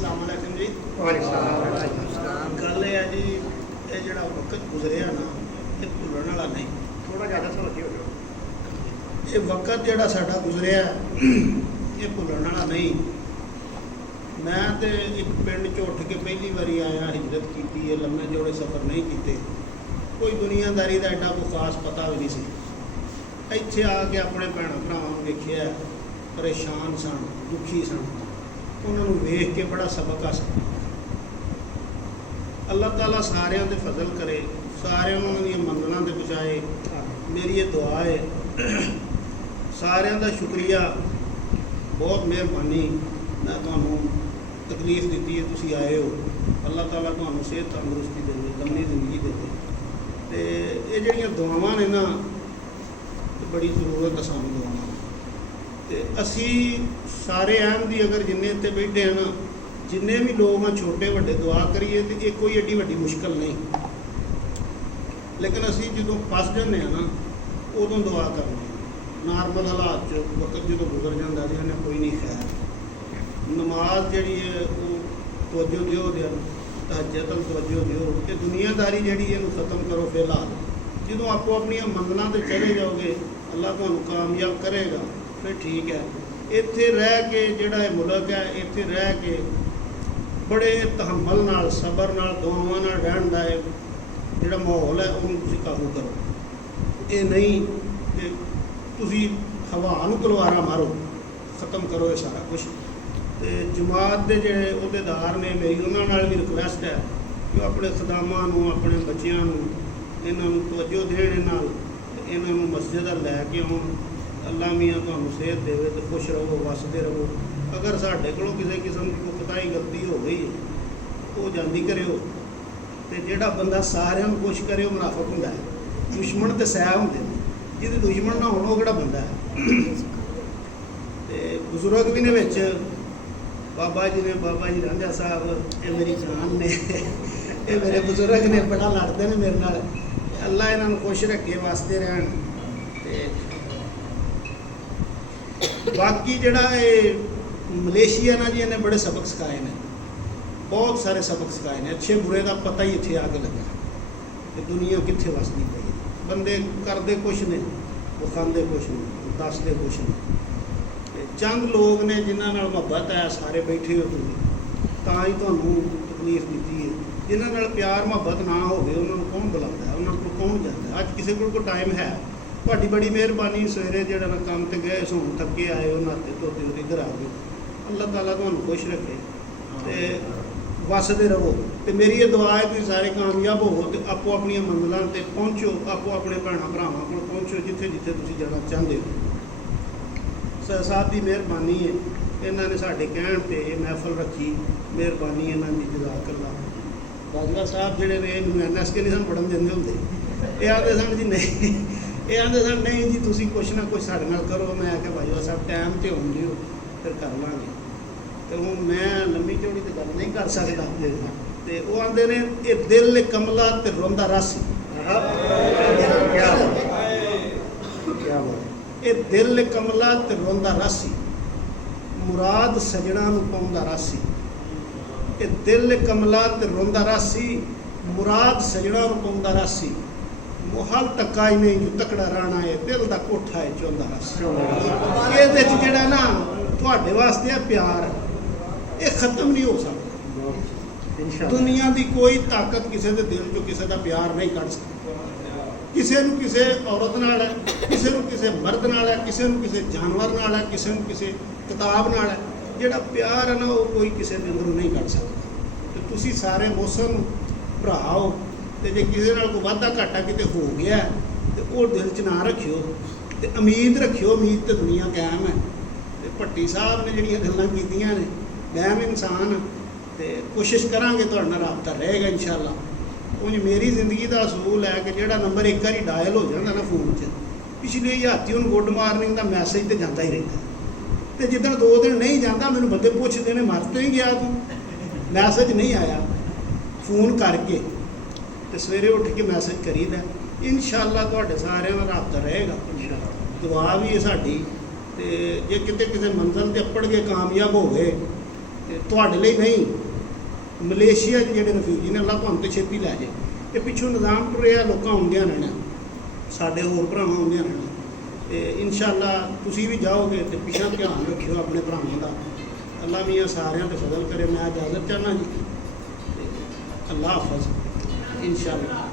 अस्सलाम वालेकुम जी। गल है जी, ये जो वक्त गुजरिया ना ये भुलण वाला नहीं। थोड़ा ज़्यादा समझिए हो जाओ। ये वक्त जोड़ा साडा गुजरिया ये भुलण वाला नहीं। मैं तो एक पिंड च उठ के पहली बारी आया, हिजरत की है, लम्बे जोड़े सफ़र नहीं किए, कोई दुनियादारी का एडा कोई खास पता भी नहीं सी। इत्थे आके अपने भैन भरावां नूं वेखिया, परेशान सन, दुखी सन, उन्होंने वेख के बड़ा सबक हासिल। अल्लाह ताला सारिਆਂ ते फजल करे, सारिਆਂ ਨੂੰ उन्हां मंजिलां ते पहुँचाए। मेरी ये दुआ है, सारिਆਂ दा शुक्रिया, बहुत मेहरबानी। मैं तुहानूं तकलीफ दी है, तुसीं आए हो, अल्लाह ताला तुहानूं सेहत तंदुरुस्ती दे, लंबी जिंदगी दे। ते ये जिहड़ियां दुआवां ने ना, बड़ी जरूरत है सानूं दुआवां। ते असी सारे अहम दी अगर जिन्ने इत्थे बैठे हैं ना, जिन्ने भी लोग हैं छोटे वड्डे दुआ करिए तो ये कोई एड्डी वड्डी मुश्किल नहीं। लेकिन असी जो फस जाते हैं ना, उदों दुआ करनी। नॉर्मल हालात च वक्त जो गुजर जाता जी इन्हें कोई नहीं खैर। नमाज जी है वो तवज्जो दिओ, तहज्जुद अल तवज्जो दिओ। ये दुनियादारी जी इनू खत्म करो फिलहाल। जो आपको अपन मंजिलों पर चले जाओगे, अल्लाह तुहानूं कामयाब करेगा, फिर ठीक है। इत्थे रह के जिहड़ा ये मुल्क है, इत्थे रह के बड़े तहम्मल नाल, सबर नाल, दुआवां नाल रहण दा जिहड़ा माहौल है उहनूं तुसीं काबू करो। ये नहीं कि तुसीं हवा नूं तलवारां मारो, खत्म करो ये सारा कुछ। ते जमात दे जिहड़े अहदेदार ने, मेरी उन्हां नाल भी रिक्वेस्ट है कि अपने खदामां नूं, अपने बच्चिआं नूं इन्हां नूं तवज्जो देण, इन्हां नूं मस्जिद लैके आउण। अल्लाह मियाँ तुहानूं सेहत देवे तो खुश रहो, वसदे रहो। अगर साढ़े कोलों किसी किस्म की कोई कोताही गलती हो गई वो जांदी करियो। ते जिहड़ा बंदा सारिਆਂ ਨੂੰ खुश करे वो मुनाफिक हुंदा है। दुश्मन तो सै हुंदे ने, जिहदे दुश्मन ना होण वो किहड़ा बंदा है। ते बुजुर्ग भी ने विच, बाबा जी ने, बाबा जी रांझा साहब, ये मेरी जान ने, ये मेरे बुजुर्ग ने, बड़ा लड़ते हैं मेरे नाल। अल्लाह इन्हां नूं खुश रखे, वसदे रहण। ते बाकी जिहड़ा ये मलेशिया ना जी, इन्हें बड़े सबक सिखाए ने, बहुत सारे सबक सिखाए ने। अच्छे बुरे का पता ही इत्थे आके लगा कि दुनिया कित्थे वसदी पई है। बंदे करते कुछ ने, वो खाते कुछ नहीं, दसते कुछ नहीं। चंद लोग ने जिन्हां नाल मुहब्बत है, सारे बैठे हो तुसीं, तां ही तुहानूं तकलीफ दी है। जिन्हां नाल प्यार मुहब्बत ना होवे, उन्हां नूं कौन बुलांदा है, उन्हां कोल कौन जांदा। अज किसी कोल टाइम है, तुहाडी बड़ी मेहरबानी। सवेरे जिहड़ा ना काम ते गए, सोण थके आए हो, नहाते धोते हो, इधर आ गए। अल्लाह ताला तुहानूं खुश रखे ते वसदे रहो। तो मेरी ये दुआ है कि सारे कामयाब हो, तो आपो अपन मंजिलों पर पहुँचो, आपो अपने भैन भरावां कोल पहुँचो जिथे जिथे तुसीं जाना चाहते हो। सर साहब की मेहरबानी है, इन्होंने साढ़े कहण ते ये महफल रखी, मेहरबानी इन्हां दी, जज़ाकल्लाह। बाजवा साहब जिहड़े ने मैनूं NSK नहीं सन पढ़न देंदे हुंदे, ये आखदे सन जी नहीं, ये आखदे सन नहीं जी तुसीं कुछ ना कुछ साडे नाल करो। मैं आख्या बाजवा साहब टाइम ते होण दिओ, फिर कर लांगे। तो हुण मैं लम्मी चौड़ी तो गल नहीं कर सकता। तो वो आते ने ये दिल कमला ते रोंदा रासी। ये दिल कमला ते रोंदा रासी, मुराद सजना नूं पाउंदा रासी। ये दिल कमला ते रोंदा रासी, मुराद सजना नूं पाउंदा रासी। मुहल तक्का ही नहीं जो तकड़ा राणा है, दिल दा कोठा है चौंदा रासी। ये जिहड़ा ना तुहाडे वास्ते प्यार ये खत्म नहीं हो सकता। दुनिया की कोई ताकत किसी के दिल चो किसी का प्यार नहीं कढ़ सकती। किसी को किसी औरत नाल है, किसी को किसी मर्द नाल है, किसी को किसी जानवर नाल है, किसी को किसी किताब नाल है। जिहड़ा प्यार है ना वो कोई किसी के अंदरों नहीं कढ़ सकता। तो तुसीं सारे मौसम भरा हो, तो जे किसी नाल कोई वाधा घाटा किते हो गया तो वो दिल च ना रखियो, तो उम्मीद रखियो। उम्मीद तो दुनिया कायम है। तो भट्टी साहब ने जिहड़ियां गल्लां कीतियां ने, मैं इंसान तो कोशिश करांगे तुहाडे नाल राबता रहेगा इंशाअल्लाह। उंज मेरी जिंदगी का असूल है कि जिहड़ा नंबर एक बारी डायल हो जाता ना फोन च, पिछले हाथी उन्होंने गुड मार्निंग का मैसेज तो जाता ही रहता। तो जिदन 2 दिन नहीं जाता, मैंने बंदे पुछते हैं मर तो नहीं गया तू, मैसेज नहीं आया, फोन करके तो सवेरे उठ के मैसेज करीदा। इंशाअल्लाह तुहाडे सारिਆਂ ਦਾ राबता रहेगा। दुआ भी है साडी। तो जे किते किसी मंजिल ते अप्पड़ के कामयाब हो गए ਤੇ ਤੁਹਾਡੇ ਲਈ ਨਹੀਂ, ਮਲੇਸ਼ੀਆ 'ਚ ਜਿਹੜੇ ਰਿਫਿਊਜੀ ਨੇ, ਅੱਲਾ ਤੁਹਾਨੂੰ ਤੇ ਛੇਤੀ ਲੈ ਜਾਏ। ਇਹ ਪਿੱਛੋਂ ਨਿਜ਼ਾਮ ਟੁਰਿਆ, ਲੋਕਾਂ ਆਉਂਦਿਆਂ ਰਹਿਣਾ, ਸਾਡੇ ਹੋਰ ਭਰਾਵਾਂ ਆਉਂਦਿਆਂ ਰਹਿਣਾ। ਤੇ ਇਨਸ਼ਾਅੱਲਾ ਤੁਸੀਂ ਵੀ ਜਾਓਗੇ ਤੇ ਪਿੱਛਾ ਧਿਆਨ ਰੱਖਿਓ ਆਪਣੇ ਭਰਾਵਾਂ ਦਾ। ਅੱਲਾ ਮੀਆਂ ਸਾਰਿਆਂ ਤੇ ਫਜ਼ਲ ਕਰੇ। ਮੈਂ ਇਜਾਜ਼ਤ ਚਾਹੁੰਦਾ ਜੀ, ਤੇ ਅੱਲਾ ਹਾਫਿਜ਼ ਇਨਸ਼ਾਅੱਲਾ।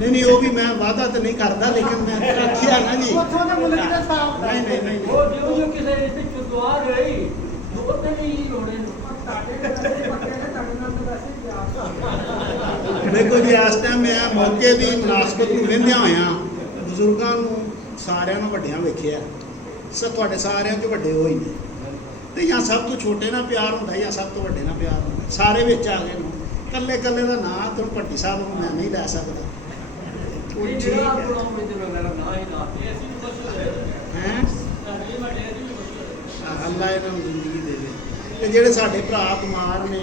ਨਹੀਂ ਉਹ ਵੀ ਮੈਂ ਵਾਅਦਾ ਤੇ ਨਹੀਂ ਕਰਦਾ, ਲੇਕਿਨ ਮੈਂ ਰੱਖਿਆ ਨਾ ਜੀ। ਉੱਥੋਂ ਦੇ ਮੁਲਕ ਦੇ ਹਿਸਾਬ ਨਾਲ ਨਹੀਂ ਉਹ ਜੋ ਕਿਸੇ ਇਸ ਚੁਦਵਾ ਗਈ ਦੋ ਤੇ ਨਹੀਂ ਲੋੜੇ ਦੇਖੋ ਜੀ, ਇਸ ਟਾਈਮ ਮੈਂ ਮੌਕੇ ਦੀ ਮੁਨਾਸਬਤ ਨੂੰ ਵਹਿੰਦਿਆਂ ਹੋਇਆਂ ਬਜ਼ੁਰਗਾਂ ਨੂੰ ਸਾਰਿਆਂ ਨੂੰ ਵੱਡਿਆਂ ਵੇਖਿਆ। ਤੁਹਾਡੇ ਸਾਰਿਆਂ 'ਚ ਵੱਡੇ ਹੋਏ ਨੇ, ਤੇ ਜਾਂ ਸਭ ਤੋਂ ਛੋਟੇ ਨਾਲ ਪਿਆਰ ਹੁੰਦਾ ਜਾਂ ਸਭ ਤੋਂ ਵੱਡੇ ਨਾਲ ਪਿਆਰ ਹੁੰਦਾ। ਸਾਰੇ ਵਿੱਚ ਆ ਗਏ ਨੇ। ਕੱਲੇ ਕੱਲੇ ਦਾ ਨਾਂ ਤੁਹਾਨੂੰ ਭੱਟੀ ਸਾਹਿਬ ਨੂੰ ਮੈਂ ਨਹੀਂ ਲੈ ਸਕਦਾ। ਉਹ ਠੀਕ ਹੈ। ਹੈਂ? ਅੱਲਾ ਇਹਨਾਂ ਨੂੰ ਜ਼ਿੰਦਗੀ ਦੇਵੇ, ਤੇ ਜਿਹੜੇ ਸਾਡੇ ਭਰਾ ਬਿਮਾਰ ਨੇ,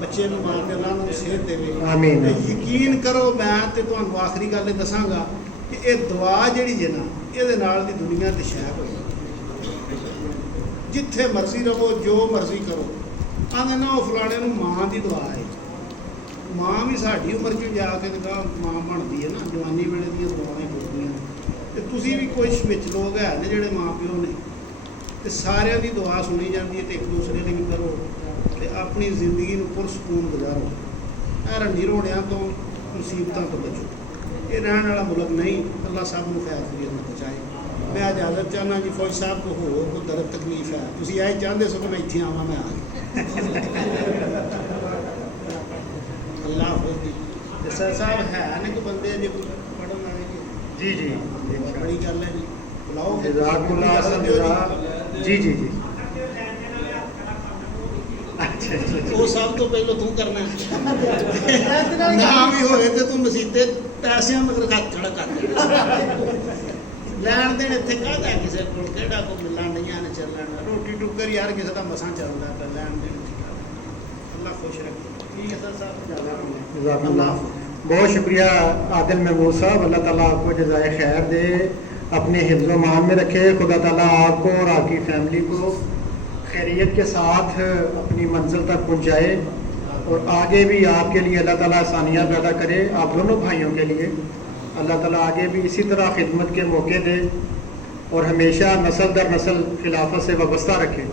ਬੱਚੇ ਨੂੰ ਮਾਰ ਕੇ ਅੱਲਾ ਨੂੰ ਸਿਹਤ ਦੇਵੇ। ਆਮੀਨ। ਤੇ ਯਕੀਨ ਕਰੋ, ਮੈਂ ਤੇ ਤੁਹਾਨੂੰ ਆਖਰੀ ਗੱਲ ਇਹ ਦੱਸਾਂਗਾ ਕਿ ਇਹ ਦੁਆ ਜਿਹੜੀ ਜੇ ਨਾ, ਇਹਦੇ ਨਾਲ ਦੀ ਦੁਨੀਆ ਤੇ ਸ਼ੈਅ ਹੋਈ। ਜਿੱਥੇ ਮਰਜ਼ੀ ਰਹੋ, ਜੋ ਮਰਜ਼ੀ ਕਰੋ। ਆਂਦੇ ਨਾ ਉਹ ਫਲਾਣੇ ਨੂੰ ਮਾਂ ਦੀ ਦੁਆ ਹੈ। ਮਾਂ ਵੀ ਸਾਡੀ ਉਮਰ 'ਚ ਜਾ ਕੇ ਨਿਗਾਹ ਮਾਂ ਬਣਦੀ ਹੈ ਨਾ, ਜਵਾਨੀ ਵੇਲੇ ਦੀਆਂ ਦੁਆਵਾਂ ਪੁੱਛਦੀਆਂ। ਤੇ ਤੁਸੀਂ ਵੀ ਕੁਛ ਵਿੱਚ ਲੋਕ ਹੈ ਨੇ ਜਿਹੜੇ ਮਾਂ ਪਿਓ ਨੇ, ਤੇ ਸਾਰਿਆਂ ਦੀ ਦੁਆ ਸੁਣੀ ਜਾਂਦੀ ਹੈ। ਤੇ ਇੱਕ ਦੂਸਰੇ ਲਈ ਵੀ ਕਰੋ, ਤੇ ਆਪਣੀ ਜ਼ਿੰਦਗੀ ਨੂੰ ਪੁਰਸਕੂਨ ਗੁਜ਼ਾਰੋ। ਇਹ ਰੰਡੀ ਰੋੜਿਆਂ ਤੋਂ, ਮੁਸੀਬਤਾਂ ਤੋਂ ਬਚੋ। ਇਹ ਰਹਿਣ ਵਾਲਾ ਮੁਲਕ ਨਹੀਂ। ਅੱਲਾ ਸਭ ਨੂੰ ਖੈਰ ਖਰੀਦ ਨੂੰ ਪਹੁੰਚਾਏ। ਮੈਂ ਇਜਾਜ਼ਤ ਚਾਹੁੰਦਾ ਜੀ। ਫੌਜ ਸਾਹਿਬ ਕੋ ਹੋਰ ਕੋਈ ਦਰਦ ਤਕਲੀਫ ਹੈ, ਤੁਸੀਂ ਇਹ ਚਾਹੁੰਦੇ ਸੋ ਕਿ ਮੈਂ ਇੱਥੇ ਆਵਾਂ, ਮੈਂ ਆ ਗਿਆ। ਅੱਲਾ ਹਾਫਿਜ਼ ਜੀ। ਤੇ ਸਰ ਸਾਹਿਬ ਹੈ ਨੇ ਕੋਈ ਬੰਦੇ ਜੇ ਕੋਈ ਪੜ੍ਹਨ ਵਾਲੇ जी ਬੜੀ ਗੱਲ ਹੈ ਜੀ। ਬੁਲਾਓ जज़ाकुमुल्लाह जी जी जी। अच्छा ਉਹ ਸਭ ਤੋਂ ਪਹਿਲਾਂ ਤੂੰ ਕਰਨਾ ਨਾ ਵੀ ਹੋਵੇ ਤੇ ਤੂੰ ਮਸੀਤੇ ਪੈਸਿਆਂ ਮਗਰ ਹੱਥ ਖੜਾ ਕਰ ਦੇ। ਲੈਣ ਦੇਣ ਇੱਥੇ ਕਾਹਦਾ ਕਿਸੇ ਕੋਲ, ਕਿਹੜਾ ਕੋ ਮਿਲਣ ਨਹੀਂ ਨੇ ਚੱਲਣ। ਰੋਟੀ ਟੁੱਕਰ ਯਾਰ ਕਿਸੇ ਦਾ ਮਸਾਂ ਚੱਲਦਾ ਪਿਆ। ਲੈਣ ਦੇਣ ਅੱਲਾ ਖੁਸ਼ ਰੱਖੇ। ਠੀਕ ਹੈ ਸਰ ਸਾਹਿਬ। जज़ाकुमुल्लाह। बहुत शुक्रिया आदिल महमूद साहब। अल्लाह ताला आपको जज़ाए खैर दे, अपने हिफ्ज़ व मान में रखे। खुदा ताला आपको और आपकी फैमिली को खैरियत के साथ अपनी मंजिल तक पहुँचाए, और आगे भी आपके लिए अल्लाह ताला आसानियाँ पैदा करे, आप दोनों भाइयों के लिए। अल्लाह ताला आगे भी इसी तरह खिदमत के मौके दे और हमेशा नस्ल दर नस्ल खिलाफत से वाबस्ता रखे।